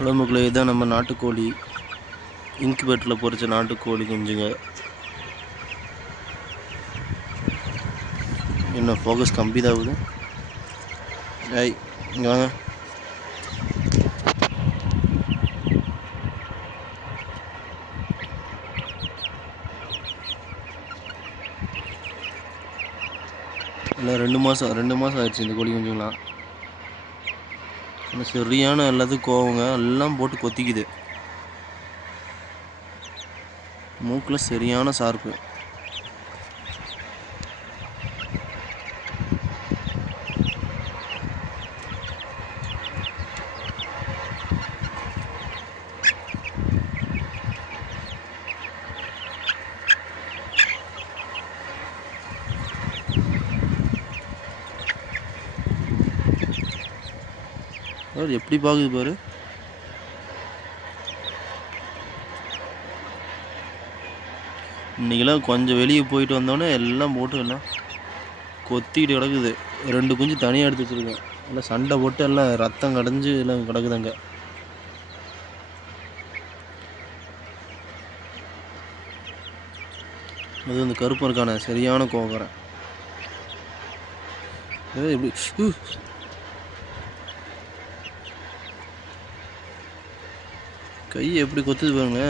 உடம்புக்குள்ளே இதுதான் நம்ம நாட்டுக்கோழி. இன்குபேட்டரில் பொறிச்ச நாட்டுக்கோழி குஞ்சுங்க. என்ன ஃபோக்கஸ் கம்பி தாகுது ஐய் இங்கே வாங்க. இல்லை ரெண்டு மாதம் ரெண்டு மாதம் ஆயிடுச்சு இந்த கோழி குஞ்சுங்களாம் ஆனால் சரியான எல்லாத்துக்கும் கோவங்க எல்லாம் போட்டு கொத்திக்குது. மூக்கில் சரியான சார்பு. பாரு எப்படி பார்க்குது பாரு. இன்னைக்கெல்லாம் கொஞ்சம் வெளியே போயிட்டு வந்தோடனே எல்லாம் போட்டு எல்லாம் கொத்திட்டு கிடக்குது. ரெண்டு குஞ்சு தனியாக எடுத்து வச்சுருக்கேன். எல்லாம் சண்டை போட்டு எல்லாம் ரத்தம் கடைஞ்சு எல்லாம் கிடக்குதுங்க அது இந்த கருப்பு இருக்கான சரியான கோவக்காரன். எப்படி கை எப்படி கொத்துது பாருங்க.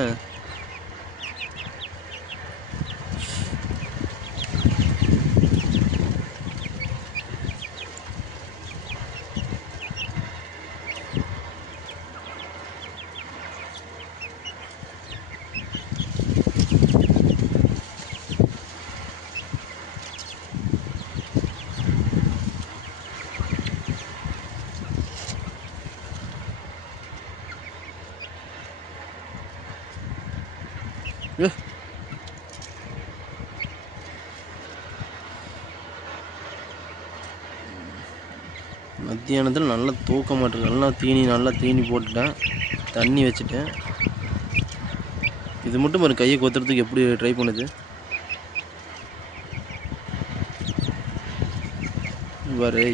மத்தியானத்தில் நல்லா தூக்க மாட்டேங்க நல்லா தீனி நல்லா தீனி போட்டுட்டேன். தண்ணி வச்சுட்டேன். இது மட்டும் ஒரு கையை கொத்துறதுக்கு எப்படி ட்ரை பண்ணுது. வரை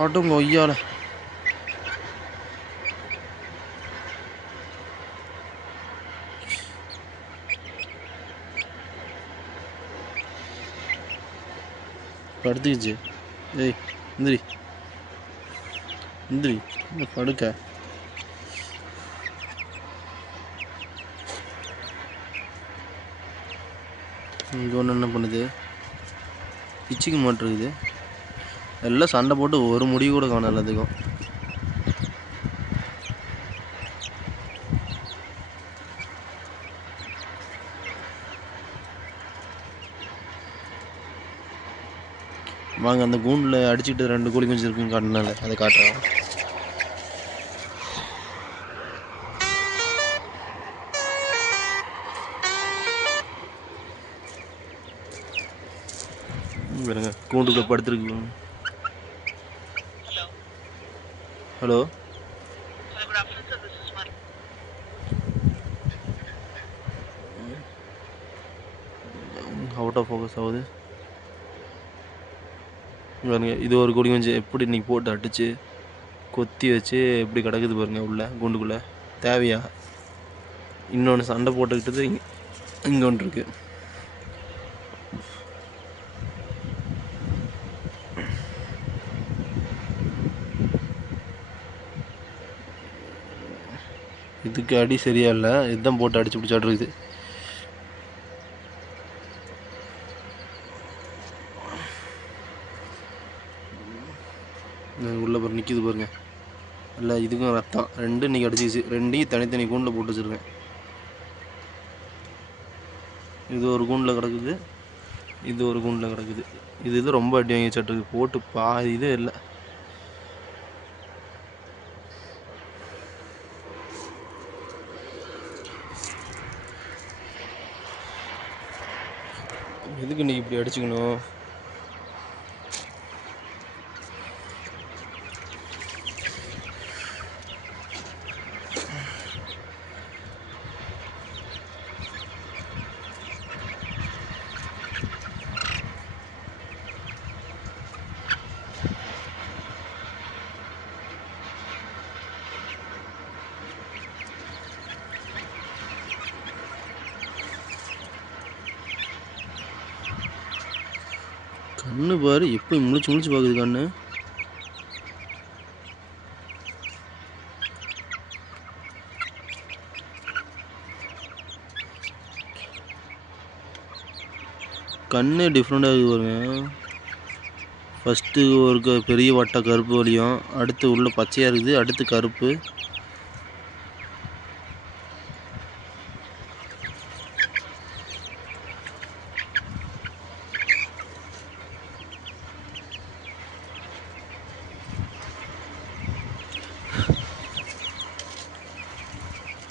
ஆட்டும் கொய்யால படுத்துக்கிச்சு. ஏய் இந்திரி. இந்திரி படுக்க. இங்கே ஒன்று என்ன பண்ணுது? பிச்சுக்கு மாட்டிருக்குது. எல்லாம் சண்டை போட்டு ஒரு முடிவு கூட காணும் அதுக்கும். வாங்க அந்த கூண்டில் அடிச்சுட்டு ரெண்டு கோழி குஞ்சு இருக்குன்னு காட்டினால அதை காட்டுறேன் பாருங்க கூண்டுக்குள்ள படுத்துருக்கு ஹலோ? அவுட் ஆஃப் ஃபோக்கஸ் ஆகுது. பாருங்கள் இது ஒரு கொடி கொஞ்சம் எப்படி இன்றைக்கி போட்டு அடிச்சு கொத்தி வச்சு எப்படி கிடக்குது பாருங்கள் உள்ளே குண்டுக்குள்ளே. தேவையா? இன்னொன்று சண்டை போட்டுக்கிட்டது இங்கே இங்கே ஒன்று இருக்குது இதுக்கு அடி சரியா இல்லை இதுதான் போட்டு அடிச்சு பிடிச்சாட்டு இருக்குது உள்ளே பாரு நிற்கிது பாருங்க. இல்லை இதுக்கும் ரத்தம். ரெண்டு இன்னைக்கு அடிச்சிச்சு ரெண்டையும் தனித்தனி கூண்டில் போட்டு வச்சுருக்கேன். இது ஒரு கூண்டில் கிடக்குது. இது ஒரு கூண்டில் கிடக்குது. இது இது ரொம்ப அடி வாங்கி வச்சுருக்கு போட்டு பாதி இதே இல்லை. எதுக்கு இன்னைக்கு இப்படி அடிச்சுக்கணும்? கண்ணு பாரு எப்படி முழிச்சு முழிச்சு பார்க்குது கண்ணு? கண்ணு டிஃப்ரெண்ட்டாக இருக்குது பாருங்க. ஃபஸ்ட்டு ஒரு க- பெரிய வட்டை கருப்பு வழியும் அடுத்து உள்ள பச்சையாக இருக்குது அடுத்து கருப்பு.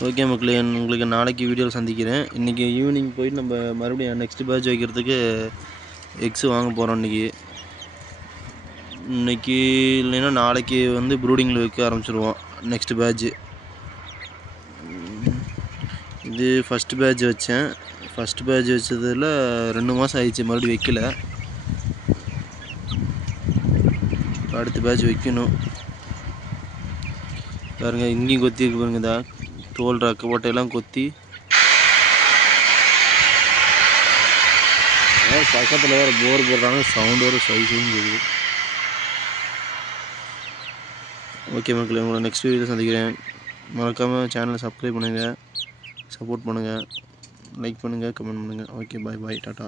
ஓகே மக்களே உங்களுக்கு நாளைக்கு வீடியோவில் சந்திக்கிறேன். இன்றைக்கி ஈவினிங் போயிட்டு நம்ம மறுபடியும் நெக்ஸ்ட் பேட்ச் வைக்கிறதுக்கு எக்ஸு வாங்க போகிறோம் இன்றைக்கி இன்னைக்கு இல்லைன்னா நாளைக்கு வந்து ப்ரூடிங்கில் வைக்க ஆரம்பிச்சிருவோம். நெக்ஸ்ட் பேட்ச் இது ஃபஸ்ட்டு பேட்ச் வச்சேன். ஃபஸ்ட்டு பேட்ச் வச்சதில் ரெண்டு மாதம் ஆயிடுச்சு மறுபடியும் வைக்கல. அடுத்த பேட்ச் வைக்கணும். பாருங்க இங்கேயும் கொத்தி இருக்கு பாருங்க தோல் ரக்க போட்டையெல்லாம் கொத்தி. பக்கத்தில் வேறு போர் போடுறாங்க. சவுண்ட் வர சைஸும் இருக்குது ஓகே மக்களே உங்களை நெக்ஸ்ட் வீடியோ சந்திக்கிறேன். மறக்காமல் சேனலை சப்ஸ்கிரைப் பண்ணுங்கள் சப்போர்ட் பண்ணுங்கள் லைக் பண்ணுங்கள் கமெண்ட் பண்ணுங்கள் ஓகே பாய் பாய் டாட்டா